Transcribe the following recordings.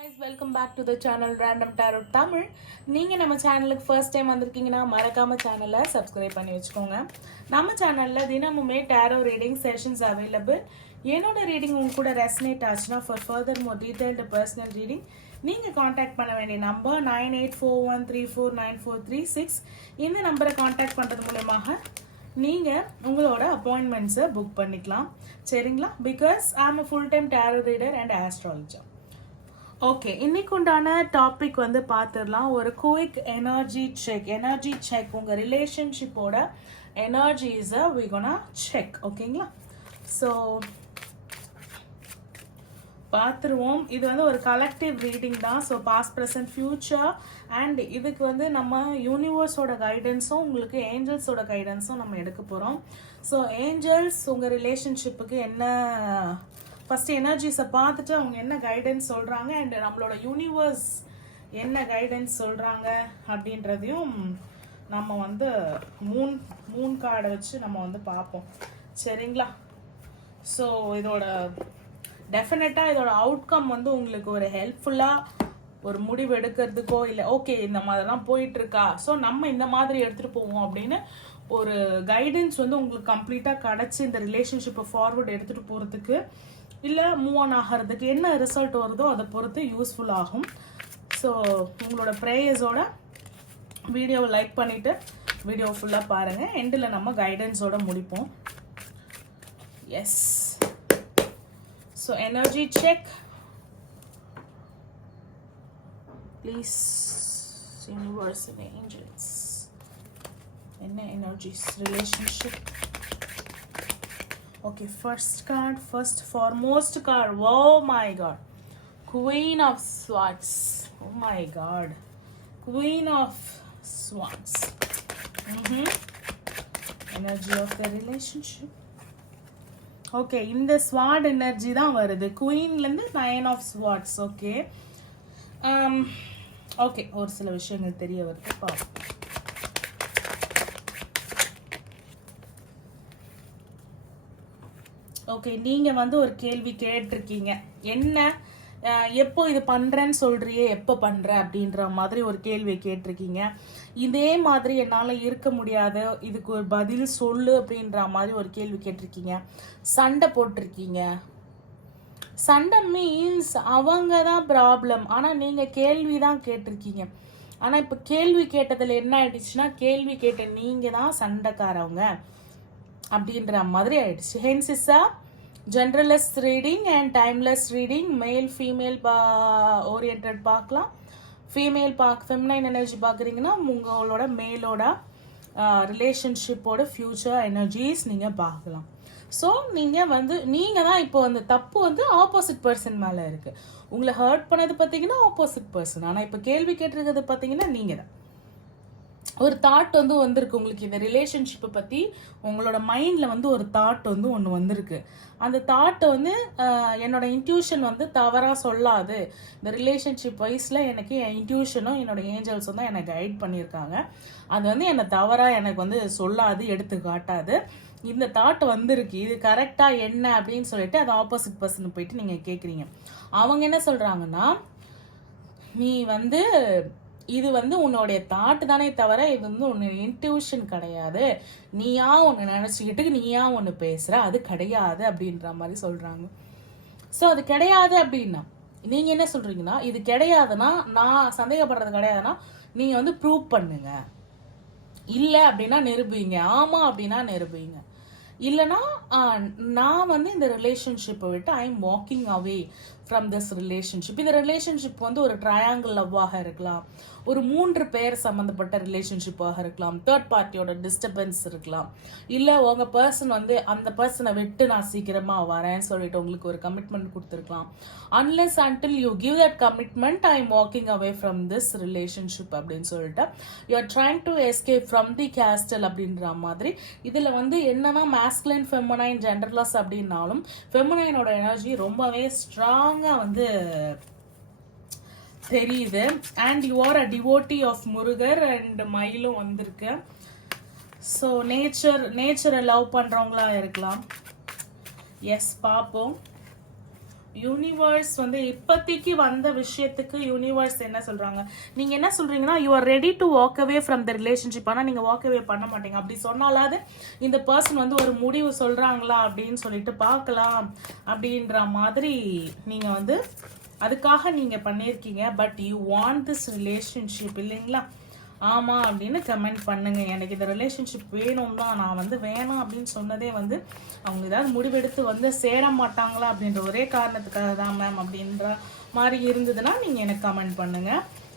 guys, welcome back to the channel Random Tarot Tamil. நீங்க நம்ம சேனலுக்கு ஃபர்ஸ்ட் டைம் வந்திருக்கீங்கன்னா மறக்காம சேனலை சப்ஸ்கிரைப் பண்ணி வச்சுக்கோங்க. நம்ம சேனல்ல தினமுமே டேரோ ரீடிங் செஷன்ஸ் அவைலபிள். என்னோட ரீடிங் உங்க கூட ரெசனேட் ஆச்சுன்னா for further more detailed personal reading நீங்க காண்டாக்ட் பண்ண வேண்டிய நம்பர் 9841349436. இந்த நம்பரை காண்டாக்ட் பண்றது மூலமாக நீங்க உங்களோட அப்பாயின்மெண்ட்ஸை புக் பண்ணிக்கலாம். சரிங்களா? பிகாஸ் ஐ ஆம் a full-time tarot reader and astrologer. Okay, இன்னைக்கு உண்டான டாபிக் வந்து பார்த்துடலாம். ஒரு குயிக் எனர்ஜி செக் உங்கள் ரிலேஷன்ஷிப்போட எனர்ஜிஸை வி கோனா செக். ஓகேங்களா? ஸோ பார்த்துருவோம். இது வந்து ஒரு கலெக்டிவ் ரீடிங் தான். So past present future and இதுக்கு வந்து நம்ம யூனிவர்ஸோட கைடன்ஸும் உங்களுக்கு ஏஞ்சல்ஸோட கைடன்ஸும் நம்ம எடுக்க போகிறோம். ஸோ ஏஞ்சல்ஸ் உங்கள் ரிலேஷன்ஷிப்புக்கு என்ன ஃபஸ்ட்டு எனர்ஜிஸை பார்த்துட்டு அவங்க என்ன கைடன்ஸ் சொல்கிறாங்க அண்ட் நம்மளோட யூனிவர்ஸ் என்ன கைடன்ஸ் சொல்கிறாங்க அப்படின்றதையும் நம்ம வந்து மூன் கார்டை வச்சு நம்ம வந்து பார்ப்போம். சரிங்களா? ஸோ இதோட டெஃபினட்டாக இதோட அவுட்கம் வந்து உங்களுக்கு ஒரு ஹெல்ப்ஃபுல்லாக ஒரு முடிவு எடுக்கிறதுக்கோ இல்லை ஓகே இந்த மாதிரிலாம் போயிட்டுருக்கா ஸோ நம்ம இந்த மாதிரி எடுத்துகிட்டு போவோம் அப்படின்னு ஒரு கைடன்ஸ் வந்து உங்களுக்கு கம்ப்ளீட்டாக கிடச்சி இந்த ரிலேஷன்ஷிப்பை ஃபார்வர்டு எடுத்துகிட்டு போகிறதுக்கு இல்லை மூவ் ஆன் ஆகிறதுக்கு என்ன ரிசல்ட் வருதோ அதை பொறுத்து யூஸ்ஃபுல் ஆகும். ஸோ உங்களோட ப்ரேயர்ஸோட வீடியோவை லைக் பண்ணிவிட்டு வீடியோ ஃபுல்லாக பாருங்கள். எண்டில் நம்ம கைடன்ஸோட முடிப்போம். Yes, so energy check please. Universe and angels என்ன energies relationship. Okay, first foremost card. Oh my god. Queen of Swords. Oh my god. Queen of Swords. Energy of the relationship. Okay, இந்த sword energy தான் வருது. Queenல இருந்து 9 of Swords. Okay. Okay, ஒரு சில விஷயங்கள் தெரிய வருது. பாப்போம். ஓகே, நீங்கள் வந்து ஒரு கேள்வி கேட்டிருக்கீங்க. என்ன எப்போ இது பண்ணுறேன்னு சொல்கிறியே, எப்போ பண்ணுற அப்படின்ற மாதிரி ஒரு கேள்வி கேட்டிருக்கீங்க. இதே மாதிரி என்னால் இருக்க முடியாது, இதுக்கு ஒரு பதில் சொல்லு அப்படின்ற மாதிரி ஒரு கேள்வி கேட்டிருக்கீங்க. சண்டை போட்டிருக்கீங்க. சண்டை மீன்ஸ் அவங்க தான் ப்ராப்ளம், ஆனால் நீங்கள் கேள்வி தான் கேட்டிருக்கீங்க. ஆனால் இப்போ கேள்வி கேட்டதில் என்ன ஆயிடுச்சுன்னா கேள்வி கேட்ட நீங்கள் தான் சண்டைக்காரவங்க அப்படின்ற மாதிரி ஆயிடுச்சு. Hence is a generalist reading and timeless reading. Male female orient பார்க்கலாம். ஃபீமேல் ஃபெமினைன் எனர்ஜி பார்க்குறீங்கன்னா உங்களோட மேலோட ரிலேஷன்ஷிப்போட ஃப்யூச்சர் எனர்ஜிஸ் நீங்கள் பார்க்கலாம். ஸோ நீங்கள் தான் இப்போ வந்து தப்பு வந்து ஆப்போசிட் பர்சன் மேலே இருக்குது. உங்களை ஹர்ட் பண்ணது பார்த்தீங்கன்னா ஆப்போசிட் பர்சன். ஆனால் இப்போ கேள்வி கேட்டிருக்கிறது பார்த்தீங்கன்னா நீங்கள் தான். ஒரு தாட் வந்து வந்திருக்கு உங்களுக்கு இந்த ரிலேஷன்ஷிப்பை பற்றி. உங்களோட மைண்டில் வந்து ஒரு தாட் வந்து ஒன்று வந்திருக்கு. அந்த தாட்டை வந்து என்னோட இன்ட்யூஷன் வந்து தவறாக சொல்லாது. இந்த ரிலேஷன்ஷிப் வைஸில் எனக்கு என் இன்ட்யூஷனும் என்னோட ஏஞ்சல்ஸும் தான் எனக்கு கைட் பண்ணியிருக்காங்க. அது வந்து என்னை தவறாக எனக்கு வந்து சொல்லாது, எடுத்து காட்டாது. இந்த தாட் வந்திருக்கு, இது கரெக்டாக என்ன அப்படின்னு சொல்லிட்டு அது ஆப்போசிட் பர்சனுக்கு போயிட்டு நீங்கள் கேட்குறீங்க. அவங்க என்ன சொல்கிறாங்கன்னா, நீ வந்து இது வந்து உன்னுடைய தாட்டு தானே தவிர இது வந்து உன்னுடைய இன்ட்யூஷன் கிடையாது, நீயா ஒன்று நினச்சிக்கிட்டு நீயா ஒன்று பேசுகிற, அது கிடையாது அப்படின்ற மாதிரி சொல்கிறாங்க. ஸோ அது கிடையாது அப்படின்னா நீங்கள் என்ன சொல்கிறீங்கன்னா, இது கிடையாதுன்னா நான் சந்தேகப்படுறது கிடையாதுன்னா நீங்கள் வந்து ப்ரூவ் பண்ணுங்க, இல்லை அப்படின்னா நிரூபிங்க, ஆமாம் அப்படின்னா நிரூபிங்க. இல்லைனா நான் வந்து இந்த ரிலேஷன்ஷிப்பை விட்டு I am walking away from this relationship. இந்த ரிலேஷன்ஷிப் வந்து ஒரு ட்ரையாங்கிள் லவ்வாக இருக்கலாம், ஒரு 3 பேர் சம்மந்தப்பட்ட ரிலேஷன்ஷிப்பாக இருக்கலாம், தேர்ட் பார்ட்டியோட டிஸ்டர்பன்ஸ் இருக்கலாம், இல்லை உங்கள் பர்சன் வந்து அந்த பர்சனை விட்டு நான் சீக்கிரமாக வரேன்னு சொல்லிட்டு உங்களுக்கு ஒரு கமிட்மெண்ட் கொடுத்துருக்கலாம். Unless until you give that commitment I am walking away from this relationship அப்படின்னு சொல்லிட்டு you are trying to escape from the castle அப்படின்ற மாதிரி. இதில் வந்து என்னன்னா மேஸ்குலைன் ஃபெமினைன் ஜெண்டர்லெஸ் அப்படின்னாலும் ஃபெமினைனோட எனர்ஜி ரொம்பவே ஸ்ட்ராங்காக வந்து தெரியுது. And you are a devotee of Murugar and மயிலும் வந்திருக்கு. ஸோ நேச்சரை லவ் பண்ணுறவங்களா இருக்கலாம். எஸ், பார்ப்போம். யூனிவர்ஸ் வந்து இப்போதைக்கு வந்த விஷயத்துக்கு யூனிவர்ஸ் என்ன சொல்றாங்க, நீங்க என்ன சொல்றீங்கன்னா you are ready to walk away from the relationship. ஆனால் நீங்க வாக் அவே பண்ண மாட்டீங்க. அப்படி சொன்னாலாவது இந்த பர்சன் வந்து ஒரு முடிவு சொல்றாங்களா அப்படின்னு சொல்லிட்டு பார்க்கலாம் அப்படின்ற மாதிரி நீங்க வந்து அதுக்காக நீங்க பண்ணியிருக்கீங்க. But you want this relationship இல்லைங்களா? ஆமா அப்படின்னு கமெண்ட் பண்ணுங்க. எனக்கு இந்த ரிலேஷன்ஷிப் வேணும் தான், நான் வந்து வேணாம் அப்படின்னு சொன்னதே வந்து அவங்க ஏதாவது முடிவெடுத்து வந்து சேர மாட்டாங்களா அப்படின்ற ஒரே காரணத்துக்காக தான் மேம் அப்படின்ற மாதிரி இருந்ததுன்னா நீங்கள் எனக்கு கமெண்ட் பண்ணுங்க.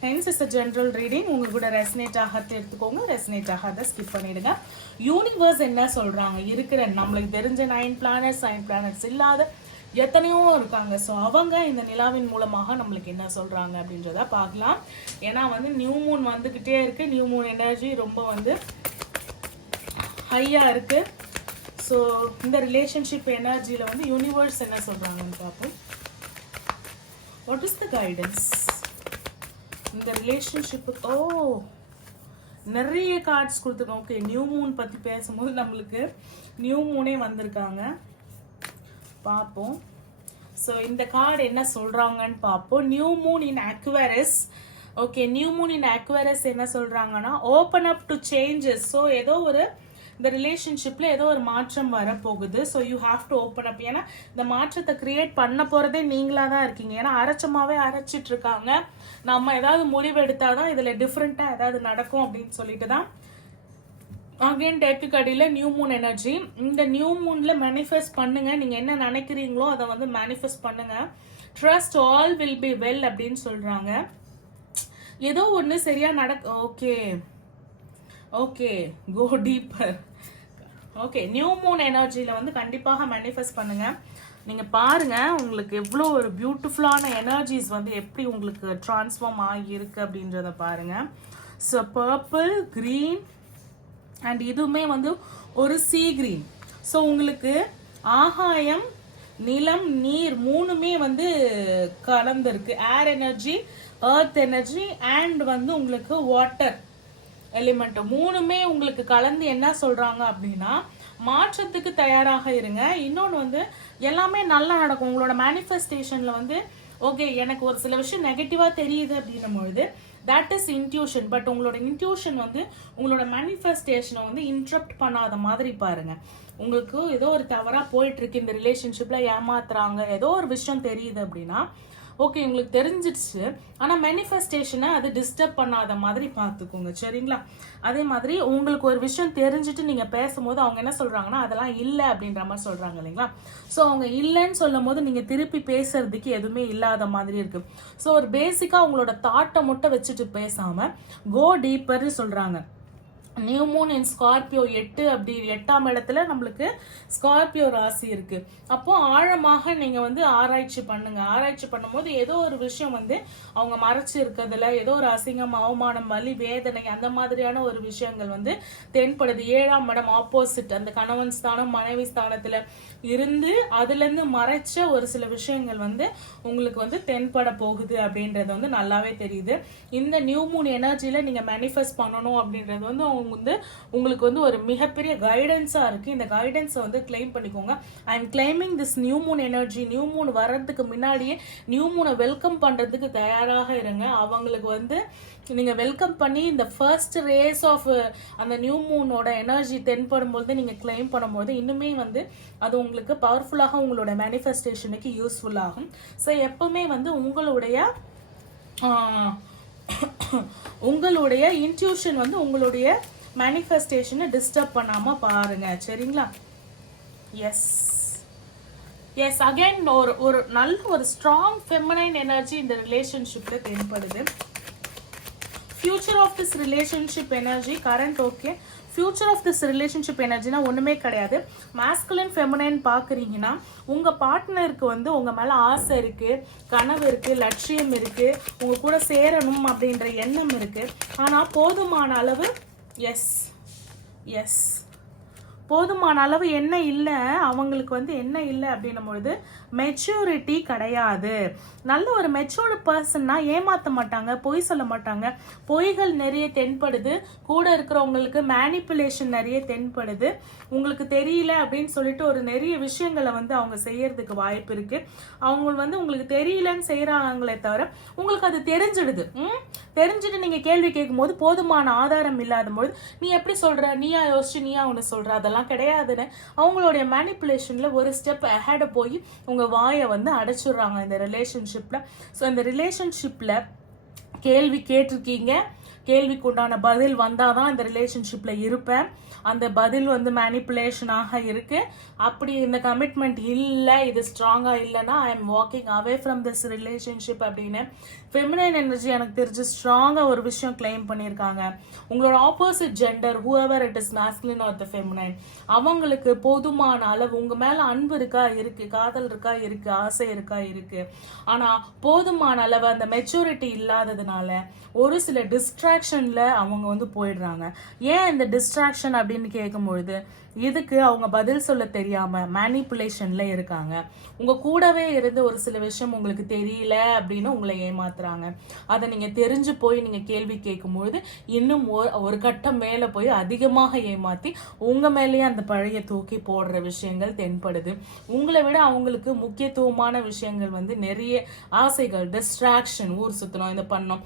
Hence is a general reading. உங்களுக்கு கூட ரெசனேட் ஆகிறது எடுத்துக்கோங்க, ரெசனேட் ஆகாத ஸ்கிப் பண்ணிடுங்க. யூனிவர்ஸ் என்ன சொல்றாங்க, இருக்கிற நம்மளுக்கு தெரிஞ்ச 9 பிளானட்ஸ் இல்லாத எத்தனையோ இருக்காங்க. ஸோ அவங்க இந்த நிலாவின் மூலமாக நம்மளுக்கு என்ன சொல்றாங்க அப்படின்றத பார்க்கலாம். ஏன்னா வந்து நியூ மூன் வந்துக்கிட்டே இருக்கு. நியூ மூன் எனர்ஜி ரொம்ப வந்து ஹையா இருக்கு. ஸோ இந்த ரிலேஷன்ஷிப் எனர்ஜியில் வந்து யூனிவர்ஸ் என்ன சொல்றாங்கன்னு பார்ப்போம். வாட் இஸ் த கைடன்ஸ் இந்த ரிலேஷன்ஷிப்புக்கு? நிறைய கார்ட்ஸ் கொடுத்துருக்கோம். ஓகே, நியூ மூன் பற்றி பேசும்போது நம்மளுக்கு நியூ மூனே வந்திருக்காங்க. பார்ப்போம். ஸோ இந்த கார்டு என்ன சொல்றாங்கன்னு பார்ப்போம். நியூ மூன் இன் அக்வேரியஸ். ஓகே, நியூ மூன் இன் அக்வேரியஸ் என்ன சொல்றாங்கன்னா open up to changes. So ஏதோ ஒரு இந்த ரிலேஷன்ஷிப்ல ஏதோ ஒரு மாற்றம் வரப்போகுது. So you have to open up. ஏன்னா இந்த மாற்றத்தை கிரியேட் பண்ண போறதே நீங்களா தான் இருக்கீங்க. ஏன்னா அரைச்சமாவே அரைச்சிட்டு இருக்காங்க. நம்ம ஏதாவது முடிவு எடுத்தாதான் இதுல டிஃப்ரெண்டா ஏதாவது நடக்கும் அப்படின்னு சொல்லிட்டு தான் அகைன் டெக்கு கடையில் நியூ மூன் எனர்ஜி. இந்த நியூ மூன்ல மேனிஃபெஸ்ட் பண்ணுங்க. நீங்க என்ன நினைக்கிறீங்களோ அதை வந்து மேனிஃபெஸ்ட் பண்ணுங்க. Trust all will be well அப்படின்னு சொல்றாங்க. ஏதோ ஒன்று சரியா okay okay, go deeper. Okay, new moon எனர்ஜியில் வந்து கண்டிப்பாக மேனிஃபெஸ்ட் பண்ணுங்க. நீங்கள் பாருங்க உங்களுக்கு எவ்வளோ ஒரு பியூட்டிஃபுல்லான எனர்ஜிஸ் வந்து எப்படி உங்களுக்கு டிரான்ஸ்ஃபார்ம் ஆகியிருக்கு அப்படின்றத பாருங்க. ஸோ பர்பிள், க்ரீன் அண்ட் இதுவுமே வந்து ஒரு சீ கிரீன். ஸோ உங்களுக்கு ஆகாயம், நிலம், நீர் மூணுமே வந்து கலந்துருக்கு. ஏர் எனர்ஜி, எர்த் எனர்ஜி அண்ட் வந்து உங்களுக்கு வாட்டர் எலிமெண்ட் மூணுமே உங்களுக்கு கலந்து என்ன சொல்றாங்க அப்படின்னா மாற்றத்துக்கு தயாராக இருங்க. இன்னொன்று வந்து எல்லாமே நல்லா நடக்கும். உங்களோட மேனிஃபெஸ்டேஷன்ல வந்து ஓகே எனக்கு ஒரு சில விஷயம் நெகட்டிவா தெரியுது அப்படின்னும் பொழுது தட் இஸ் இன்ட்யூஷன். பட் உங்களோட இன்ட்யூஷன் வந்து உங்களோட மேனிஃபெஸ்டேஷனை வந்து இன்டரப்ட் பண்ணாத மாதிரி பாருங்க. உங்களுக்கு ஏதோ ஒரு தவறா போயிட்டு இருக்கு, இந்த ரிலேஷன்ஷிப்ல ஏமாத்துறாங்க, ஏதோ ஒரு விஷயம் தெரியுது அப்படின்னா ஓகே உங்களுக்கு தெரிஞ்சிடுச்சு. ஆனால் மேனிஃபெஸ்டேஷனை அது டிஸ்டர்ப் பண்ணாத மாதிரி பார்த்துக்கோங்க, சரிங்களா? அதே மாதிரி உங்களுக்கு ஒரு விஷயம் தெரிஞ்சுட்டு நீங்கள் பேசும்போது அவங்க என்ன சொல்கிறாங்கன்னா அதெல்லாம் இல்லை அப்படின்ற மாதிரி சொல்கிறாங்க இல்லைங்களா? ஸோ அவங்க இல்லைன்னு சொல்லும் போது நீங்கள் திருப்பி பேசுறதுக்கு எதுவுமே இல்லாத மாதிரி இருக்குது. ஸோ ஒரு பேசிக்காக உங்களோட தாட்டை மட்டும் வச்சுட்டு பேசாமல் கோ டீப்பர்னு சொல்கிறாங்க. நியூ மூன் இன் ஸ்கார்பியோ 8 அப்படி 8ஆம் இடத்துல நம்மளுக்கு ஸ்கார்பியோ ராசி இருக்கு. அப்போ ஆழமாக நீங்க வந்து ஆராய்ச்சி பண்ணுங்க. ஆராய்ச்சி பண்ணும்போது ஏதோ ஒரு விஷயம் வந்து அவங்க மறைச்சு இருக்கிறதுல ஏதோ ஒரு அசிங்கம், அவமானம், வலி, வேதனை அந்த மாதிரியான ஒரு விஷயங்கள் வந்து தென்படுது. 7ஆம் இடம் ஆப்போசிட், அந்த கணவன் ஸ்தானம் மனைவி ஸ்தானத்துல இருந்து அதுல இருந்து மறைச்ச ஒரு சில விஷயங்கள் வந்து உங்களுக்கு வந்து தென்பட போகுது அப்படின்றது வந்து நல்லாவே தெரியுது. இந்த நியூ மூன் எனர்ஜில நீங்க மேனிஃபெஸ்ட் பண்ணணும் அப்படின்றது வந்து உங்களுக்கு வந்து ஒரு மிகப்பெரிய கைடன்ஸா இருக்கு. இந்த கைடன்ஸை வந்து கிளைம் பண்ணிக்கோங்க. I am claiming this new moon energy. New moon வர்றதுக்கு முன்னாடியே நியூ மூனை வெல்கம் பண்றதுக்கு தயாராக இருங்க. அவங்களுக்கு வந்து நீங்க வெல்கம் பண்ணி இந்த ஃபர்ஸ்ட் ரேஸ் ஆஃப் அந்த நியூ மூனோட எனர்ஜி தென்படும் போது நீங்க கிளைம் பண்ணும்போது இன்னுமே வந்து அது உங்களுக்கு பவர்ஃபுல்லாக உங்களோட மேனிஃபெஸ்டேஷனுக்கு யூஸ்ஃபுல் ஆகும். ஸோ எப்பவுமே வந்து உங்களுடைய இன்ட்யூஷன் வந்து உங்களுடைய மேனிஃபெஸ்டேஷனை டிஸ்டர்ப் பண்ணாம பாருங்க, சரிங்களா? எஸ் எஸ் அகைன் ஒரு நல்ல ஒரு ஸ்ட்ராங் ஃபெமினைன் எனர்ஜி இந்த ரிலேஷன்ஷிப்ல தென்படுது. Future of this relationship energy current okay. Future of this relationship எனர்ஜினா ஒன்றுமே கிடையாது. மாஸ்குலின் ஃபெமினைன் பார்க்குறீங்கன்னா உங்கள் பார்ட்னருக்கு வந்து உங்கள் மேலே ஆசை இருக்குது, கனவு இருக்குது, லட்சியம் இருக்குது, உங்கள் கூட சேரணும் அப்படின்ற எண்ணம் இருக்குது. ஆனால் போதுமான அளவு எஸ் எஸ் போதுமான அளவு என்ன இல்லை, அவங்களுக்கு வந்து என்ன இல்லை அப்படின்னும் பொழுது மெச்சூரிட்டி கிடையாது. நல்ல ஒரு மெச்சூர்டு பர்சன்னா ஏமாற்ற மாட்டாங்க, பொய் சொல்ல மாட்டாங்க. பொய்கள் நிறைய தென்படுது, கூட இருக்கிறவங்களுக்கு மேனிப்புலேஷன் நிறைய தென்படுது. உங்களுக்கு தெரியல அப்படின்னு சொல்லிட்டு ஒரு நிறைய விஷயங்களை வந்து அவங்க செய்யறதுக்கு வாய்ப்பு இருக்கு. அவங்க வந்து உங்களுக்கு தெரியலன்னு செய்யறாங்களே தவிர உங்களுக்கு அது தெரிஞ்சிடுது. தெரிஞ்சுட்டு நீங்க கேள்வி கேட்கும் போது போதுமான ஆதாரம் இல்லாத போது நீ எப்படி சொல்ற, நீயா யோசிச்சு நீயா ஒன்று சொல்ற, அதெல்லாம் கிடையாதுன்னு அவங்களுடைய மேனிப்புலேஷன்ல ஒரு ஸ்டெப் அஹெட போய் உங்க வாயை வந்து அடைச்சிடுறாங்க இந்த ரிலேஷன்ஷிப்ல. ஸோ இந்த ரிலேஷன்ஷிப்ல கேள்வி கேட்டிருக்கீங்க, கேள்விக்கு உண்டான பதில் வந்தாதான் இந்த ரிலேஷன்ஷிப்ல இருப்பேன். அந்த பதில் வந்து மேனிப்புலேஷனாக இருக்கு. அப்படி இந்த கமிட்மெண்ட் இல்லை, இது ஸ்ட்ராங்கா இல்லைன்னா I am walking away from this relationship அப்படின்னு ஃபெமினைன் எனர்ஜி எனக்கு தெரிஞ்சு ஸ்ட்ராங்கா ஒரு விஷயம் கிளைம் பண்ணியிருக்காங்க. உங்களோட opposite gender whoever it is masculine R the feminine, அவங்களுக்கு போதுமான அளவு உங்க மேல அன்பு இருக்கா இருக்கு, காதல் இருக்கா இருக்கு, ஆசை இருக்கா இருக்கு. ஆனா போதுமான அளவு அந்த மெச்சூரிட்டி இல்லாததுனால ஒரு சில டிஸ்ட்ராக்ஷன்ல அவங்க வந்து போயிடுறாங்க. ஏன் இந்த டிஸ்ட்ராக்ஷன் அப்படின்னு கேட்கும்பொழுது இதுக்கு அவங்க பதில் சொல்ல தெரியாம மேனிப்புலேஷன்ல இருக்காங்க. உங்க கூடவே இருந்து ஒரு சில விஷயம் உங்களுக்கு தெரியல அப்படின்னு உங்களை ஏமாத்துறாங்க. அதை நீங்க தெரிஞ்சு போய் நீங்க கேள்வி கேட்கும்பொழுது இன்னும் ஒரு கட்டம் மேல போய் அதிகமாக ஏமாத்தி உங்க மேலேயே அந்த பழைய தூக்கி போடுற விஷயங்கள் தென்படுது. உங்களை விட அவங்களுக்கு முக்கியத்துவமான விஷயங்கள் வந்து நிறைய ஆசைகள், டிஸ்ட்ராக்ஷன், ஊர் சுத்தணும், இதை பண்ணோம்,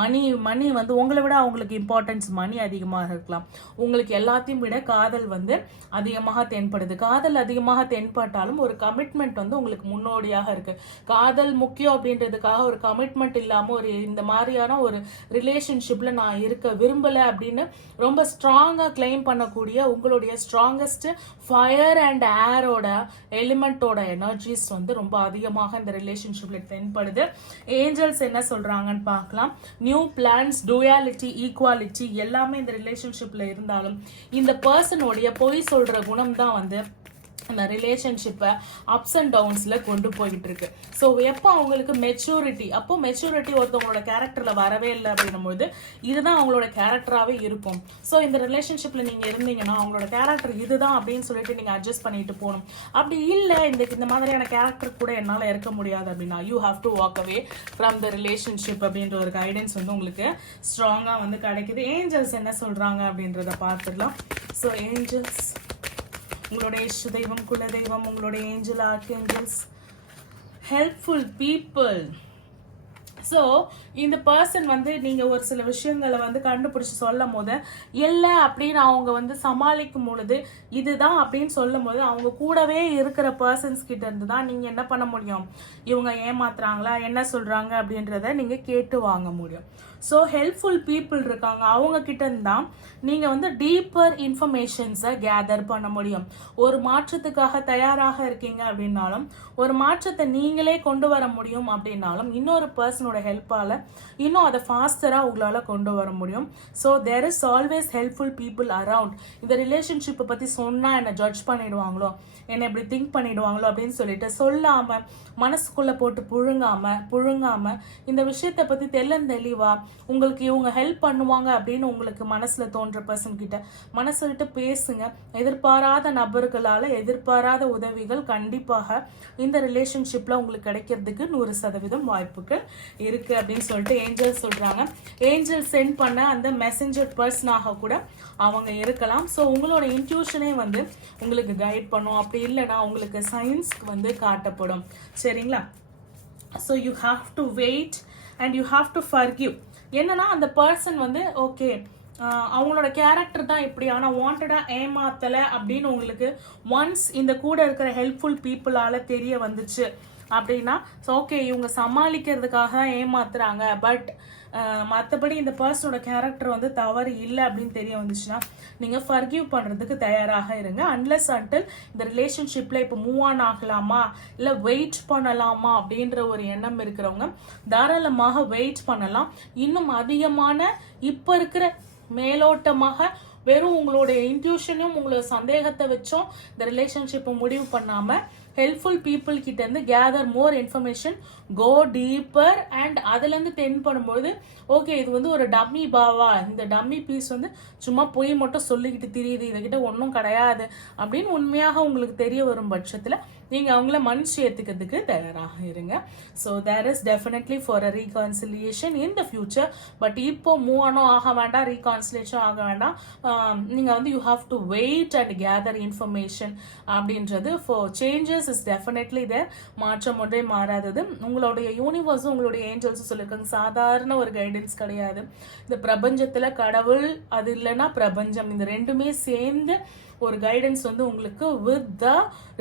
மணி வந்து உங்களை விட அவங்களுக்கு இம்பார்ட்டன்ஸ் மணி அதிகமாக இருக்கலாம். உங்களுக்கு எல்லாத்தையும் விட காதல் வந்து அதிகமாக தென்படுது. காதல் அதிகமாக தென்பட்டாலும் ஒரு கமிட்மெண்ட் வந்து உங்களுக்கு முன்னோடியாக இருக்கு. காதல் முக்கியம் அப்படின்றதுக்காக ஒரு கமிட்மெண்ட் இல்லாம ஒரு இந்த மாதிரியான ஒரு ரிலேஷன்ஷிப்ல நான் இருக்க விரும்பல அப்படின்னு ரொம்ப ஸ்ட்ராங்கா கிளைம் பண்ணக்கூடிய உங்களுடைய ஸ்ட்ராங்கஸ்ட் ஃபயர் அண்ட் ஏரோட எலிமெண்டோட எனர்ஜிஸ் வந்து ரொம்ப அதிகமாக இந்த ரிலேஷன்ஷிப்ல தென்படுது. ஏஞ்சல்ஸ் என்ன சொல்றாங்கன்னு பார்க்கலாம். நியூ பிளான்ஸ், டுயாலிட்டி, ஈக்குவாலிட்டி எல்லாமே இந்த ரிலேஷன்ஷிப்ல இருந்தாலும் இந்த பர்சனோடைய பொய் சொல்ற குணம் தான் வந்து அந்த ரிலேஷன்ஷிப்பை அப்ஸ் அண்ட் டவுன்ஸ்ல கொண்டு போயிட்டு இருக்கு. ஸோ எப்போ அவங்களுக்கு மெச்சூரிட்டி, அப்போ மெச்சூரிட்டி ஒருத்தவங்களோட கேரக்டர்ல வரவே இல்லை அப்படின்னும் போது இதுதான் அவங்களோட கேரக்டராகவே இருக்கும். ஸோ இந்த ரிலேஷன்ஷிப்ல நீங்க இருந்தீங்கன்னா அவங்களோட கேரக்டர் இதுதான் அப்படின்னு சொல்லிட்டு நீங்க அட்ஜஸ்ட் பண்ணிட்டு போகணும். அப்படி இல்லை இந்த மாதிரியான கேரக்டர் கூட என்னால் இருக்க முடியாது அப்படின்னா you have to walk away from the relationship அப்படின்ற ஒரு கைடன்ஸ் வந்து உங்களுக்கு ஸ்ட்ராங்கா வந்து கிடைக்குது. ஏஞ்சல்ஸ் என்ன சொல்றாங்க அப்படின்றத பார்த்துக்கலாம். ஸோ ஏஞ்சல்ஸ், உங்களுடைய இஷ்ட தெய்வம், குல தெய்வம், உங்களுடைய ஏஞ்சல், ஆர்க்ஏஞ்சல்ஸ், ஹெல்ப்ஃபுல் பீப்புள். ஸோ இந்த பர்சன் வந்து நீங்க ஒரு சில விஷயங்களை வந்து கண்டுபிடிச்சு சொல்லும் போது இல்லை அப்படின்னு அவங்க வந்து சமாளிக்கும் பொழுது இதுதான் அப்படின்னு சொல்லும் போது அவங்க கூடவே இருக்கிற பர்சன்ஸ் கிட்ட இருந்து தான் நீங்க என்ன பண்ண முடியும், இவங்க ஏமாத்துறாங்களா என்ன சொல்றாங்க அப்படின்றத நீங்க கேட்டு வாங்க முடியும். ஸோ ஹெல்ப்ஃபுல் பீப்புள் இருக்காங்க, அவங்க கிட்ட இருந்தால் நீங்கள் வந்து டீப்பர் இன்ஃபர்மேஷன்ஸை கேதர் பண்ண முடியும். ஒரு மாற்றத்துக்காக தயாராக இருக்கீங்க அப்படின்னாலும், ஒரு மாற்றத்தை நீங்களே கொண்டு வர முடியும் அப்படின்னாலும் இன்னொரு பர்சனோட ஹெல்ப்பால் இன்னும் அதை ஃபாஸ்டராக உங்களால் கொண்டு வர முடியும். So there is always helpful people around. இந்த ரிலேஷன்ஷிப்பை பற்றி சொன்னால் என்னை ஜட்ஜ் பண்ணிடுவாங்களோ, என்னை எப்படி திங்க் பண்ணிடுவாங்களோ அப்படின்னு சொல்லிட்டு சொல்லாமல் மனசுக்குள்ளே போட்டு புழுங்காம இந்த விஷயத்தை பற்றி தெளிவா உங்களுக்கு இவங்க ஹெல்ப் பண்ணுவாங்க அப்படின்னு உங்களுக்கு மனசுல தோன்ற பர்சன் கிட்ட மனசு விட்டு பேசுங்க. எதிர்பாராத நபர்களால எதிர்பாராத உதவிகள் கண்டிப்பாக இந்த ரிலேஷன்ஷிப்ல உங்களுக்கு கிடைக்கிறதுக்கு 100% வாய்ப்புகள் இருக்கு அப்படின்னு சொல்லிட்டு ஏஞ்சல் சொல்றாங்க. ஏஞ்சல் சென்ட் பண்ண அந்த மெசஞ்சர் பர்சனாக கூட அவங்க இருக்கலாம். ஸோ உங்களோட இன்ட்யூஷனே வந்து உங்களுக்கு கைட் பண்ணும். அப்படி இல்லைன்னா உங்களுக்கு சயின்ஸ்க்கு வந்து காட்டப்படும். சரிங்களா? So you have to wait and you have to forgive. என்னன்னா அந்த பர்சன் வந்து ஓகே அவங்களோட கேரக்டர் தான் இப்படி, ஆனால் வாண்டடாக ஏமாத்தலை அப்படின்னு உங்களுக்கு ஒன்ஸ் இந்த கூட இருக்கிற ஹெல்ப்ஃபுல் பீப்புளால் தெரிய வந்துச்சு அப்படின்னா ஓகே இவங்க சமாளிக்கிறதுக்காக தான் ஏமாத்துறாங்க, பட் மற்றபடி இந்த பர்சனோட கேரக்டர் வந்து தவறு இல்லை அப்படின்னு தெரிய வந்துச்சுன்னா நீங்கள் ஃபர்கிவ் பண்ணுறதுக்கு தயாராக இருங்க. அன்லெஸ் அன்டில் இந்த ரிலேஷன்ஷிப்பில் இப்போ மூவ் ஆன் ஆகலாமா இல்லை வெயிட் பண்ணலாமா அப்படின்ற ஒரு எண்ணம் இருக்கிறவங்க தாராளமாக வெயிட் பண்ணலாம். இன்னும் அதிகமான இப்போ இருக்கிற மேலோட்டமாக வெறும் உங்களுடைய இன்ட்யூஷனையும் உங்களோட சந்தேகத்தை வச்சும் இந்த ரிலேஷன்ஷிப்பை முடிவு பண்ணாமல் ஹெல்ப்ஃபுல் பீப்புள் கிட்ட இருந்து gather more information, go deeper. And அதுல இருந்து தென் பண்ணும்போது ஓகே இது வந்து ஒரு டம்மி பாவா, இந்த டம்மி பீஸ் வந்து சும்மா போய் மட்டும் சொல்லிக்கிட்டு தெரியுது, இதுகிட்ட ஒன்றும் கிடையாது அப்படின்னு உண்மையாக உங்களுக்கு தெரிய வரும் பட்சத்துல நீங்க அவங்கள மனுஷ ஏத்துக்கிறதுக்கு தயாராக இருங்க. So there is definitely for a reconciliation in the future. But இப்போ மூவ் ஆனும் ஆக வேண்டாம், ரீகான்சிலேஷன் ஆக வேண்டாம். நீங்க வந்து you have to wait and gather information அப்படின்றது. For changes is definitely there. மாற்றம் ஒன்றே மாறாதது. உங்களுடைய யூனிவர்ஸும் உங்களுடைய ஏஞ்சல்ஸும் சொல்லியிருக்காங்க, சாதாரண ஒரு கைடன்ஸ் கிடையாது. இந்த பிரபஞ்சத்துல கடவுள் அது இல்லைன்னா பிரபஞ்சம், இந்த ரெண்டுமே சேர்ந்து ஒரு கைடன்ஸ் வந்து உங்களுக்கு வித் த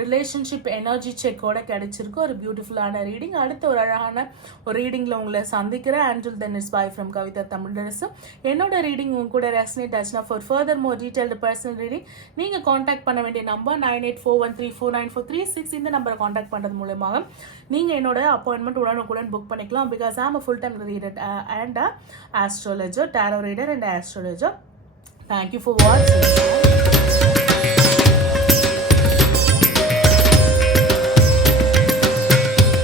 ரிலேஷன்ஷிப் எனர்ஜி செக்கோட கிடைச்சிருக்கு. ஒரு பியூட்டிஃபுல்லான ரீடிங். அடுத்த ஒரு அழகான ஒரு ரீடிங்ல உங்களை சந்திக்கிறேன். Until then it's bye from Kavitha Tamilarasu. என்னோட ரீடிங் உங்க கூட ரெசனேட் ஆச்சுன்னா for further more detailed personal reading நீங்க காண்டாக்ட் பண்ண வேண்டிய நம்பர் 9841349436. இந்த நம்பரை காண்டாக்ட் பண்றது மூலமாக நீங்க என்னோட அப்பாயின்மெண்ட் உடனுக்குடன் புக் பண்ணிக்கலாம். பிகாஸ் ஐ ஆம் a full-time reader and a astrologer, tarot reader and astrologer. Thank you for watching.